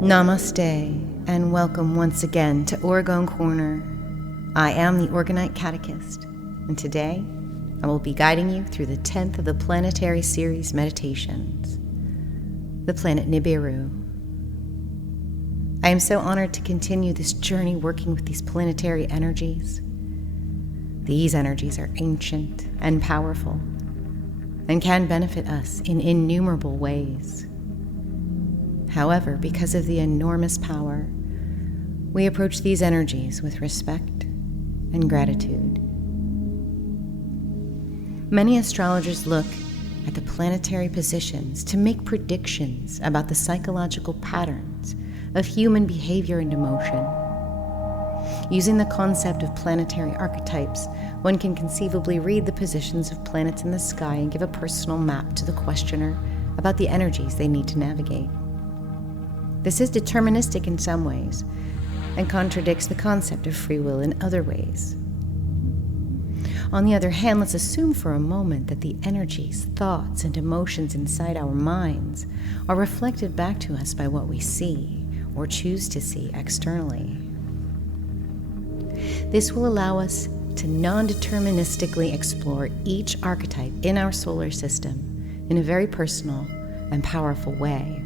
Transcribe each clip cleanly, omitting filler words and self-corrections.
Namaste, and welcome once again to Oregon Corner. I am the Organite Catechist, and today I will be guiding you through the 10th of the planetary series meditations, the planet Nibiru. I am so honored to continue this journey working with these planetary energies. These energies are ancient and powerful and can benefit us in innumerable ways. However, because of the enormous power, we approach these energies with respect and gratitude. Many astrologers look at the planetary positions to make predictions about the psychological patterns of human behavior and emotion. Using the concept of planetary archetypes, one can conceivably read the positions of planets in the sky and give a personal map to the questioner about the energies they need to navigate. This is deterministic in some ways and contradicts the concept of free will in other ways. On the other hand, let's assume for a moment that the energies, thoughts, and emotions inside our minds are reflected back to us by what we see or choose to see externally. This will allow us to non-deterministically explore each archetype in our solar system in a very personal and powerful way.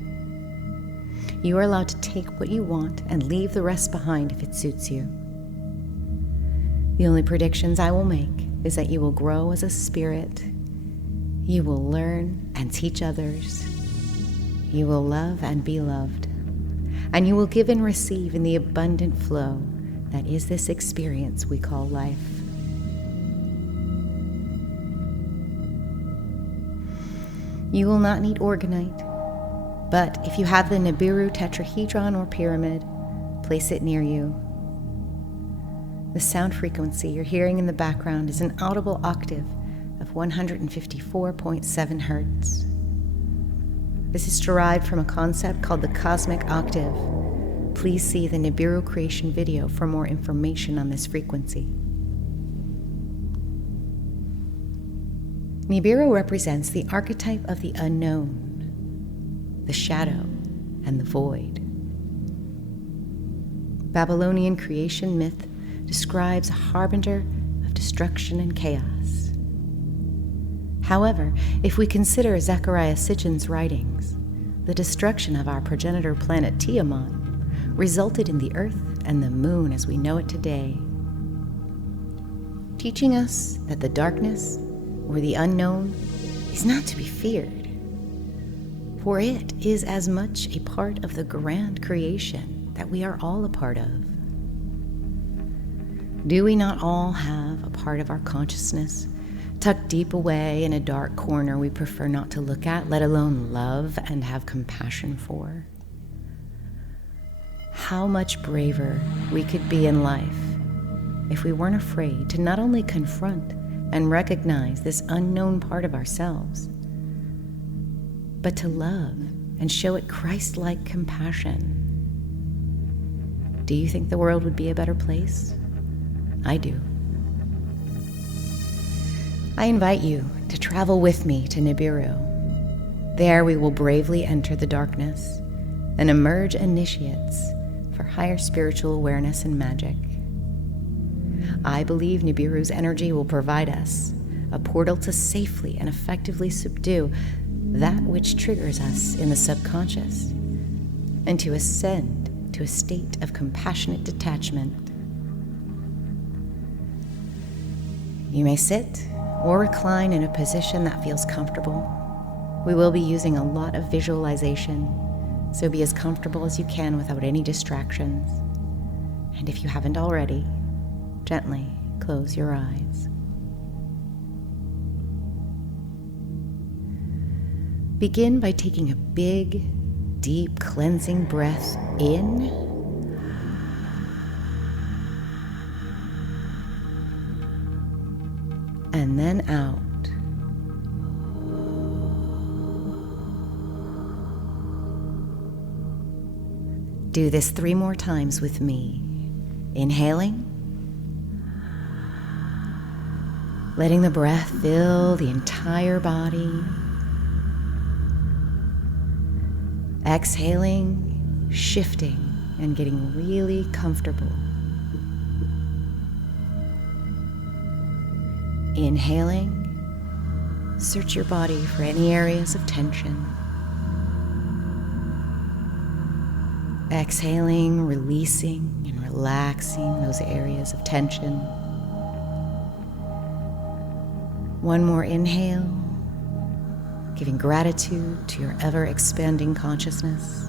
You are allowed to take what you want and leave the rest behind if it suits you. The only predictions I will make is that you will grow as a spirit, you will learn and teach others, you will love and be loved, and you will give and receive in the abundant flow that is this experience we call life. You will not need organite, but if you have the Nibiru tetrahedron or pyramid, place it near you. The sound frequency you're hearing in the background is an audible octave of 154.7 hertz. This is derived from a concept called the cosmic octave. Please see the Nibiru creation video for more information on this frequency. Nibiru represents the archetype of the unknown, the shadow, and the void. Babylonian creation myth describes a harbinger of destruction and chaos. However, if we consider Zecharia Sitchin's writings, the destruction of our progenitor planet Tiamat resulted in the earth and the moon as we know it today, teaching us that the darkness or the unknown is not to be feared, for it is as much a part of the grand creation that we are all a part of. Do we not all have a part of our consciousness tucked deep away in a dark corner we prefer not to look at, let alone love and have compassion for? How much braver we could be in life if we weren't afraid to not only confront and recognize this unknown part of ourselves, but to love and show it Christ-like compassion. Do you think the world would be a better place? I do. I invite you to travel with me to Nibiru. There we will bravely enter the darkness and emerge initiates for higher spiritual awareness and magic. I believe Nibiru's energy will provide us a portal to safely and effectively subdue that which triggers us in the subconscious, and to ascend to a state of compassionate detachment. You may sit or recline in a position that feels comfortable. We will be using a lot of visualization, so be as comfortable as you can without any distractions. And if you haven't already, gently close your eyes. Begin by taking a big, deep, cleansing breath in and then out. Do this 3 more times with me. Inhaling, letting the breath fill the entire body. Exhaling, shifting and getting really comfortable. Inhaling, search your body for any areas of tension. Exhaling, releasing and relaxing those areas of tension. One more inhale, giving gratitude to your ever-expanding consciousness.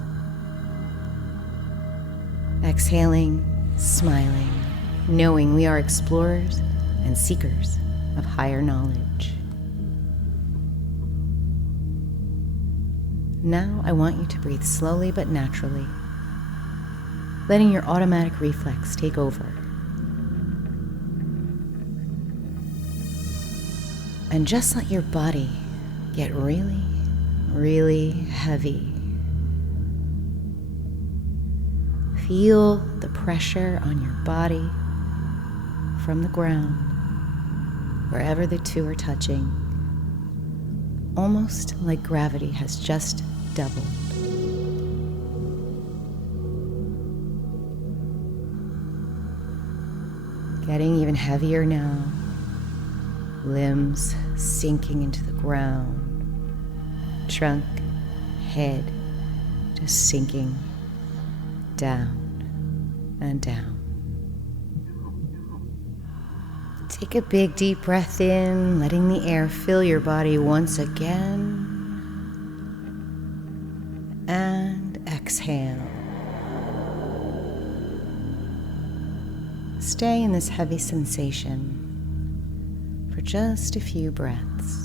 Exhaling, smiling, knowing we are explorers and seekers of higher knowledge. Now I want you to breathe slowly but naturally, letting your automatic reflex take over. And just let your body get really, really heavy. Feel the pressure on your body from the ground, wherever the two are touching, almost like gravity has just doubled. Getting even heavier now, limbs sinking into the ground, trunk, head, just sinking down and down. Take a big deep breath in, letting the air fill your body once again, and exhale. Stay in this heavy sensation for just a few breaths.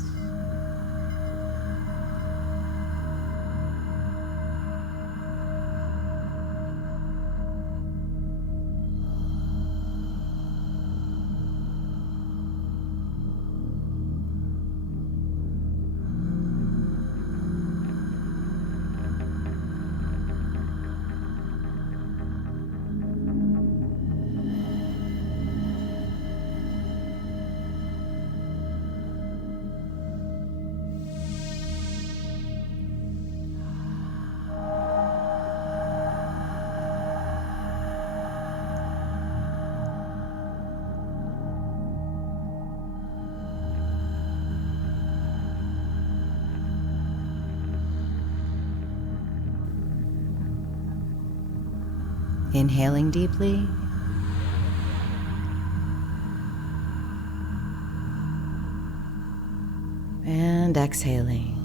Inhaling deeply. And exhaling.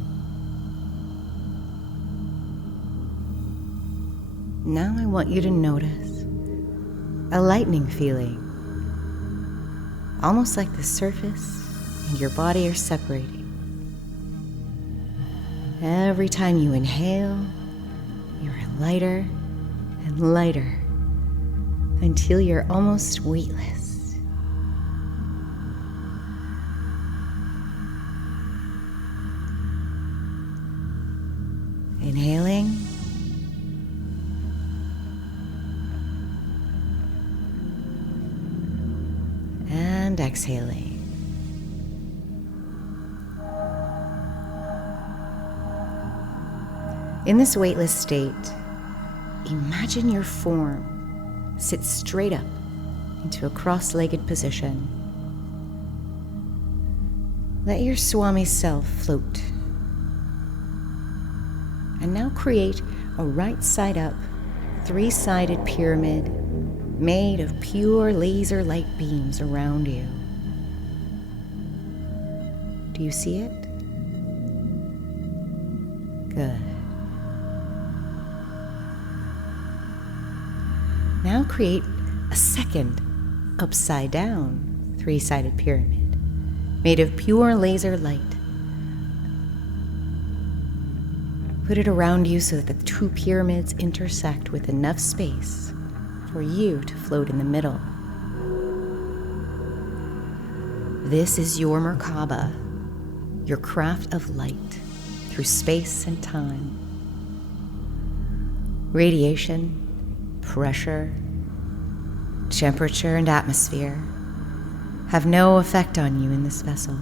Now I want you to notice a lightning feeling, almost like the surface and your body are separating. Every time you inhale, you're lighter and lighter until you're almost weightless. Inhaling. And exhaling. In this weightless state, imagine your form sits straight up into a cross-legged position. Let your Swami self float. And now create a right side up, three-sided pyramid made of pure laser light beams around you. Do you see it? Good. Now create a second upside down three-sided pyramid made of pure laser light. Put it around you so that the two pyramids intersect with enough space for you to float in the middle. This is your Merkaba, your craft of light through space and time. Radiation, pressure, temperature, and atmosphere have no effect on you in this vessel.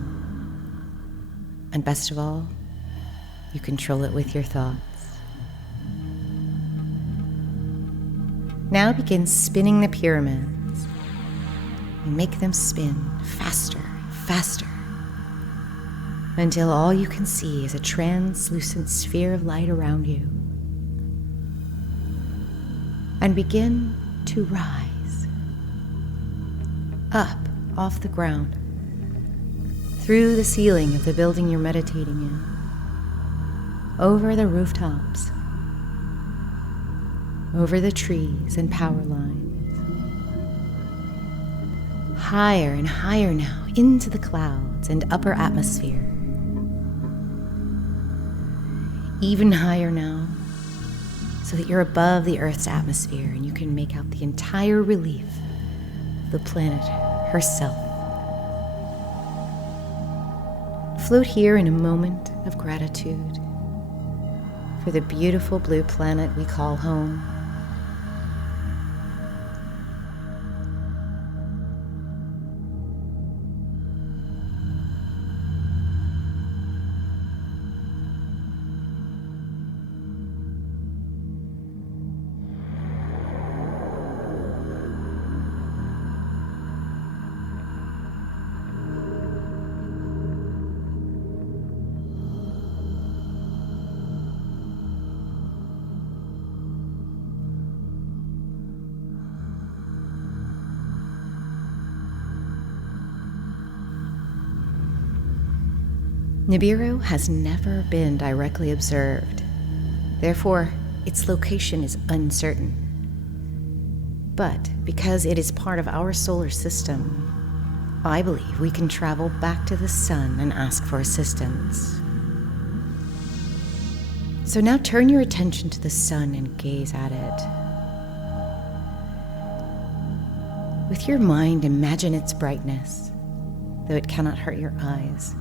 And best of all, you control it with your thoughts. Now begin spinning the pyramids and make them spin faster, faster, until all you can see is a translucent sphere of light around you. And begin to rise up off the ground, through the ceiling of the building you're meditating in, over the rooftops, over the trees and power lines, higher and higher now into the clouds and upper atmosphere, even higher now, so that you're above the Earth's atmosphere and you can make out the entire relief of the planet herself. Float here in a moment of gratitude for the beautiful blue planet we call home. Nibiru has never been directly observed. Therefore, its location is uncertain. But because it is part of our solar system, I believe we can travel back to the sun and ask for assistance. So now turn your attention to the sun and gaze at it. With your mind, imagine its brightness, though it cannot hurt your eyes.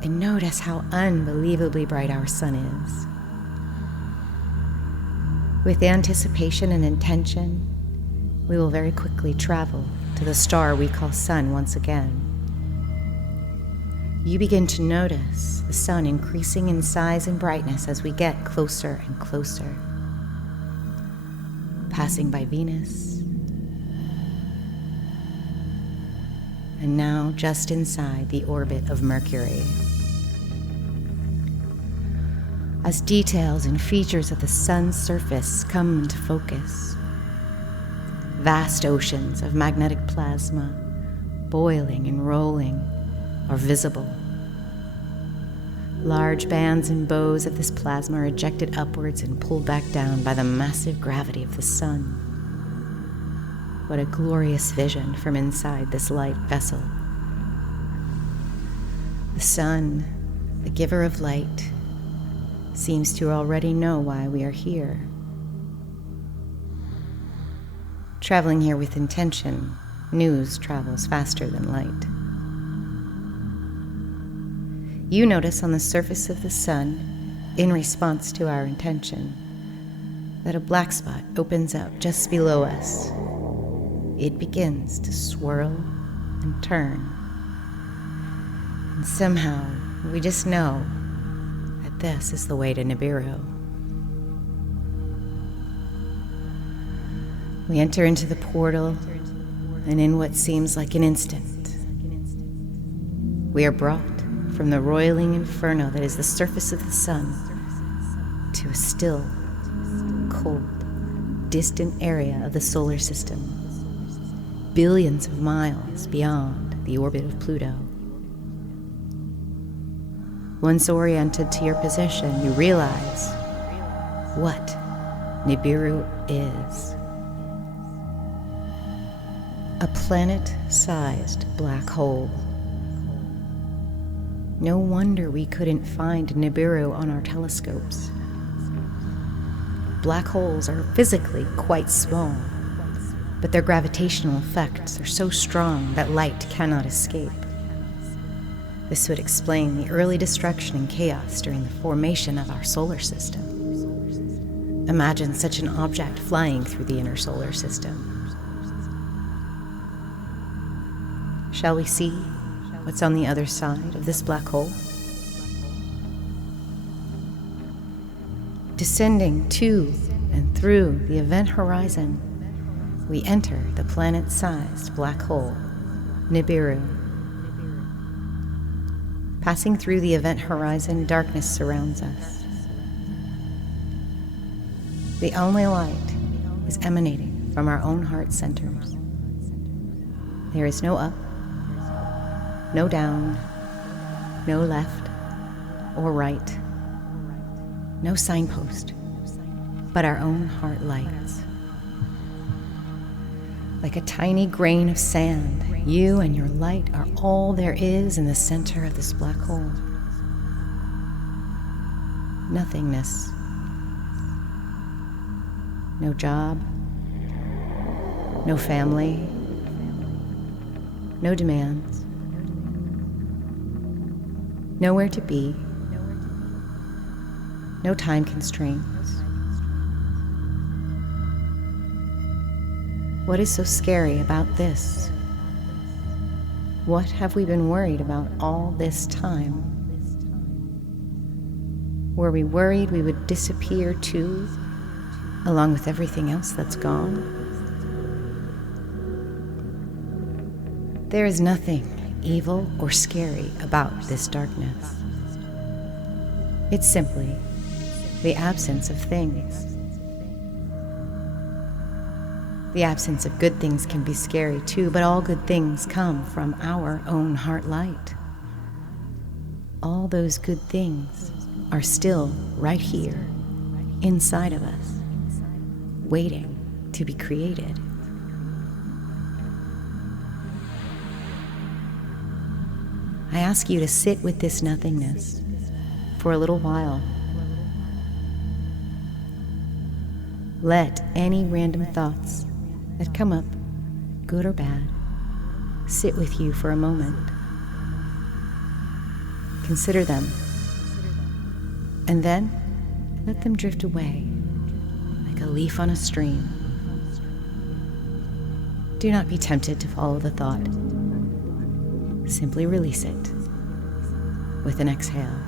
And notice how unbelievably bright our sun is. With anticipation and intention, we will very quickly travel to the star we call sun once again. You begin to notice the sun increasing in size and brightness as we get closer and closer, passing by Venus, and now just inside the orbit of Mercury. As details and features of the sun's surface come into focus, vast oceans of magnetic plasma, boiling and rolling, are visible. Large bands and bows of this plasma are ejected upwards and pulled back down by the massive gravity of the sun. What a glorious vision from inside this light vessel. The sun, the giver of light, seems to already know why we are here. Traveling here with intention, news travels faster than light. You notice on the surface of the sun, in response to our intention, that a black spot opens up just below us. It begins to swirl and turn. And somehow, we just know that this is the way to Nibiru. We enter into the portal, and in what seems like an instant, we are brought from the roiling inferno that is the surface of the sun to a still, cold, distant area of the solar system, billions of miles beyond the orbit of Pluto. Once oriented to your position, you realize what Nibiru is. A planet-sized black hole. No wonder we couldn't find Nibiru on our telescopes. Black holes are physically quite small, but their gravitational effects are so strong that light cannot escape. This would explain the early destruction and chaos during the formation of our solar system. Imagine such an object flying through the inner solar system. Shall we see what's on the other side of this black hole? Descending to and through the event horizon we enter the planet-sized black hole, Nibiru. Passing through the event horizon, darkness surrounds us. The only light is emanating from our own heart centers. There is no up, no down, no left or right, no signpost, but our own heart lights. Like a tiny grain of sand, you and your light are all there is in the center of this black hole. Nothingness. No job, no family, no demands, nowhere to be, no time constraints. What is so scary about this? What have we been worried about all this time? Were we worried we would disappear too, along with everything else that's gone? There is nothing evil or scary about this darkness. It's simply the absence of things. The absence of good things can be scary too, but all good things come from our own heart light. All those good things are still right here, inside of us, waiting to be created. I ask you to sit with this nothingness for a little while. Let any random thoughts that come up, good or bad, sit with you for a moment. Consider them, and then let them drift away like a leaf on a stream. Do not be tempted to follow the thought. Simply release it with an exhale.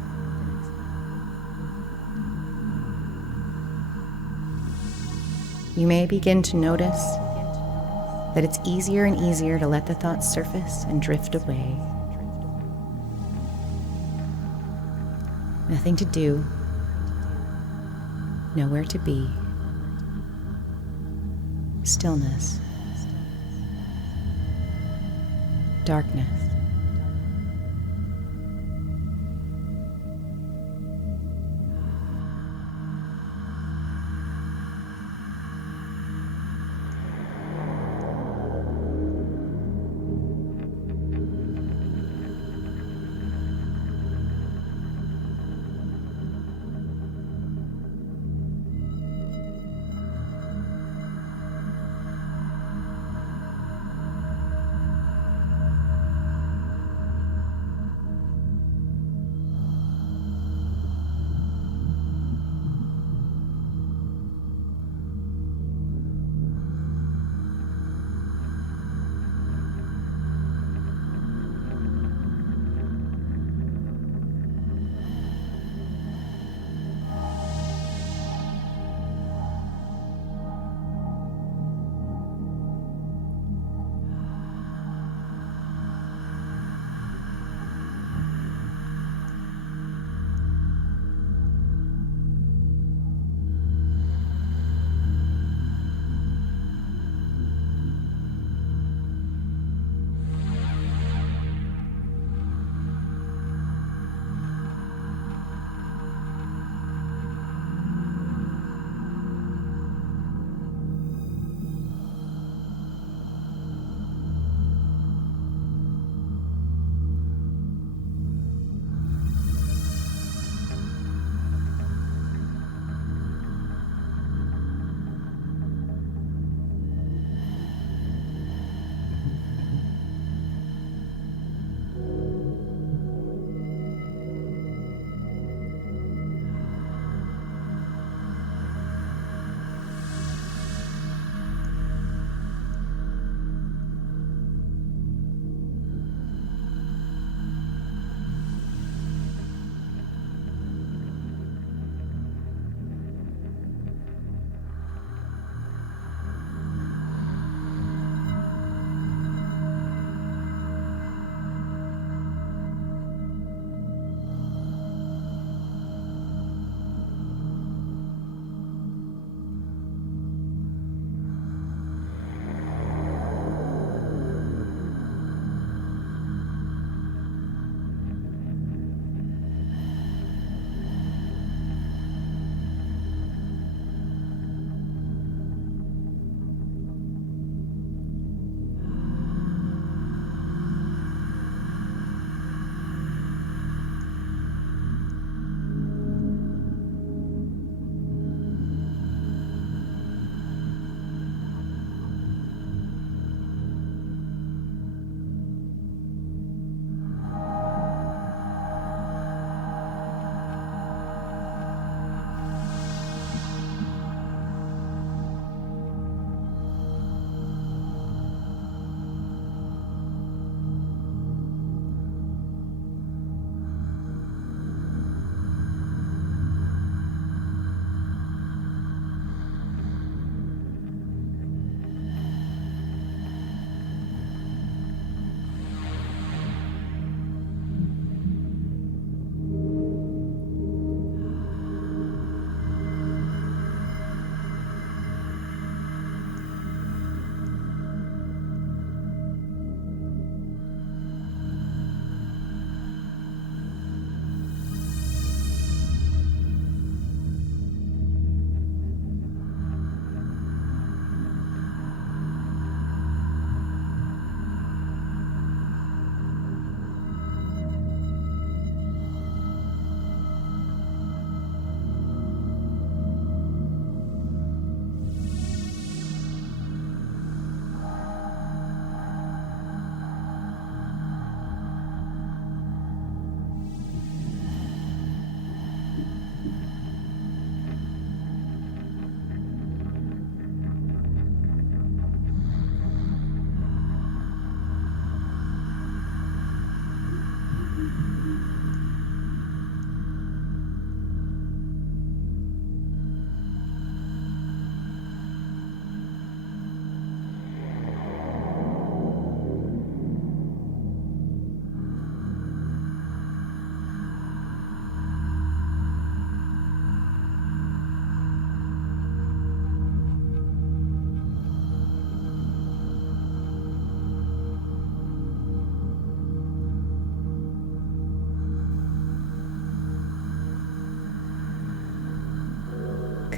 You may begin to notice that it's easier and easier to let the thoughts surface and drift away. Nothing to do, nowhere to be, stillness, darkness.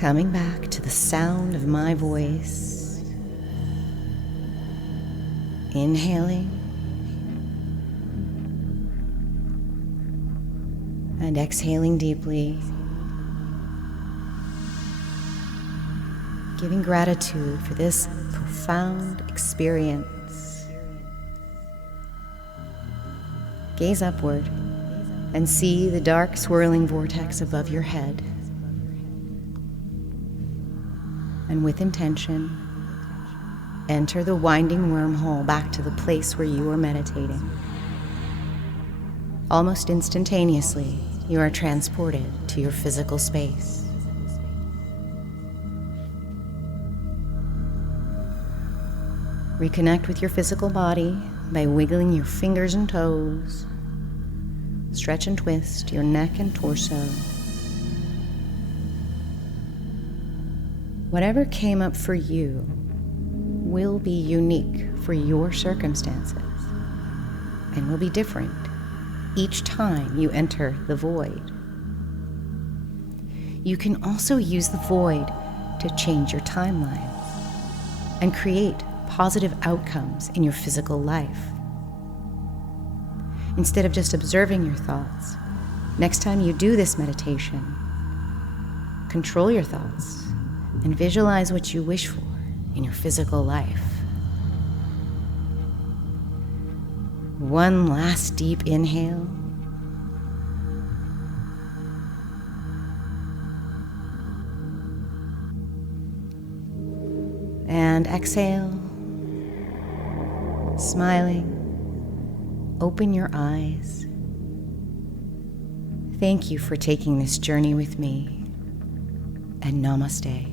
Coming back to the sound of my voice. Inhaling and exhaling deeply. Giving gratitude for this profound experience. Gaze upward and see the dark swirling vortex above your head. And with intention, enter the winding wormhole back to the place where you are meditating. Almost instantaneously, you are transported to your physical space. Reconnect with your physical body by wiggling your fingers and toes. Stretch and twist your neck and torso. Whatever came up for you will be unique for your circumstances and will be different each time you enter the void. You can also use the void to change your timeline and create positive outcomes in your physical life. Instead of just observing your thoughts, next time you do this meditation, control your thoughts and visualize what you wish for in your physical life. One last deep inhale. And exhale. Smiling. Open your eyes. Thank you for taking this journey with me, and namaste.